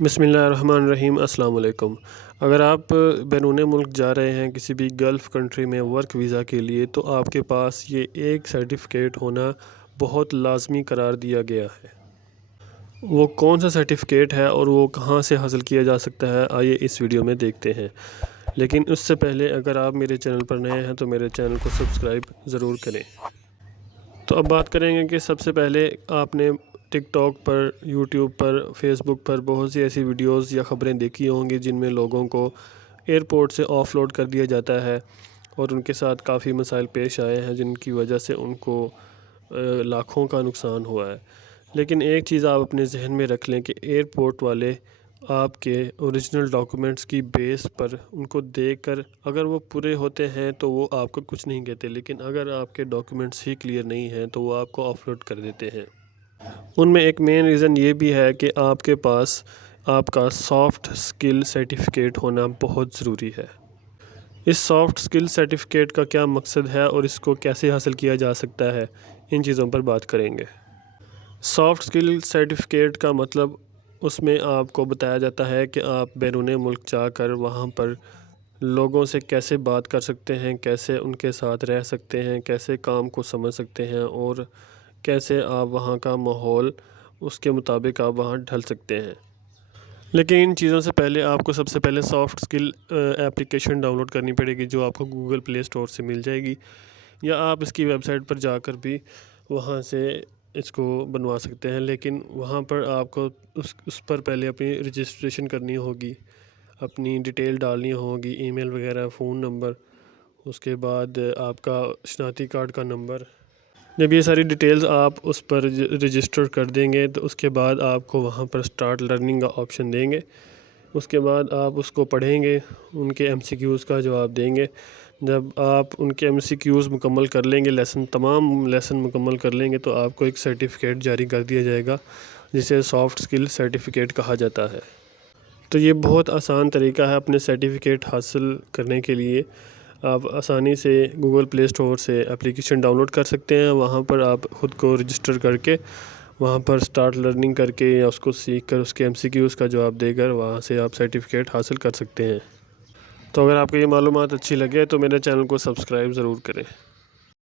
بسم اللہ الرحمن الرحیم۔ السلام علیکم۔ اگر آپ بیرون ملک جا رہے ہیں کسی بھی گلف کنٹری میں ورک ویزا کے لیے، تو آپ کے پاس یہ ایک سرٹیفکیٹ ہونا بہت لازمی قرار دیا گیا ہے۔ وہ کون سا سرٹیفکیٹ ہے اور وہ کہاں سے حاصل کیا جا سکتا ہے، آئیے اس ویڈیو میں دیکھتے ہیں۔ لیکن اس سے پہلے اگر آپ میرے چینل پر نئے ہیں تو میرے چینل کو سبسکرائب ضرور کریں۔ تو اب بات کریں گے کہ سب سے پہلے آپ نے ٹک ٹاک پر، یوٹیوب پر، فیس بک پر بہت سی ایسی ویڈیوز یا خبریں دیکھی ہوں گی جن میں لوگوں کو ایئرپورٹ سے آف لوڈ کر دیا جاتا ہے اور ان کے ساتھ کافی مسائل پیش آئے ہیں جن کی وجہ سے ان کو لاکھوں کا نقصان ہوا ہے۔ لیکن ایک چیز آپ اپنے ذہن میں رکھ لیں کہ ایئرپورٹ والے آپ کے اوریجنل ڈاکومنٹس کی بیس پر ان کو دیکھ کر اگر وہ پورے ہوتے ہیں تو وہ آپ کو کچھ نہیں کہتے، لیکن اگر آپ کے ڈاکومنٹس ہی کلیئر نہیں ہیں تو وہ آپ کو آف لوڈ کر دیتے ہیں۔ ان میں ایک مین ریزن یہ بھی ہے کہ آپ کے پاس آپ کا سافٹ سکل سرٹیفکیٹ ہونا بہت ضروری ہے۔ اس سافٹ سکل سرٹیفکیٹ کا کیا مقصد ہے اور اس کو کیسے حاصل کیا جا سکتا ہے، ان چیزوں پر بات کریں گے۔ سافٹ سکل سرٹیفکیٹ کا مطلب اس میں آپ کو بتایا جاتا ہے کہ آپ بیرون ملک جا کر وہاں پر لوگوں سے کیسے بات کر سکتے ہیں، کیسے ان کے ساتھ رہ سکتے ہیں، کیسے کام کو سمجھ سکتے ہیں اور کیسے آپ وہاں کا ماحول اس کے مطابق آپ وہاں ڈھل سکتے ہیں۔ لیکن ان چیزوں سے پہلے آپ کو سب سے پہلے سافٹ سکل اپلیکیشن ڈاؤن لوڈ کرنی پڑے گی جو آپ کو گوگل پلے اسٹور سے مل جائے گی، یا آپ اس کی ویب سائٹ پر جا کر بھی وہاں سے اس کو بنوا سکتے ہیں۔ لیکن وہاں پر آپ کو اس پر پہلے اپنی رجسٹریشن کرنی ہوگی، اپنی ڈیٹیل ڈالنی ہوگی، ای میل وغیرہ، فون نمبر، اس کے بعد آپ کا شناختی کارڈ کا نمبر۔ جب یہ ساری ڈیٹیلز آپ اس پر رجسٹر کر دیں گے تو اس کے بعد آپ کو وہاں پر اسٹارٹ لرننگ کا آپشن دیں گے۔ اس کے بعد آپ اس کو پڑھیں گے، ان کے ایم سی کیوز کا جواب دیں گے۔ جب آپ ان کے ایم سی کیوز مکمل کر لیں گے، تمام لیسن مکمل کر لیں گے، تو آپ کو ایک سرٹیفکیٹ جاری کر دیا جائے گا جسے سافٹ سکل سرٹیفکیٹ کہا جاتا ہے۔ تو یہ بہت آسان طریقہ ہے اپنے سرٹیفکیٹ حاصل کرنے کے لیے۔ آپ آسانی سے گوگل پلے اسٹور سے اپلیکیشن ڈاؤن لوڈ کر سکتے ہیں، وہاں پر آپ خود کو رجسٹر کر کے وہاں پر اسٹارٹ لرننگ کر کے یا اس کو سیکھ کر اس کے ایم سی کیوز کا جواب دے کر وہاں سے آپ سرٹیفکیٹ حاصل کر سکتے ہیں۔ تو اگر آپ کو یہ معلومات اچھی لگے تو میرے چینل کو سبسکرائب ضرور کریں۔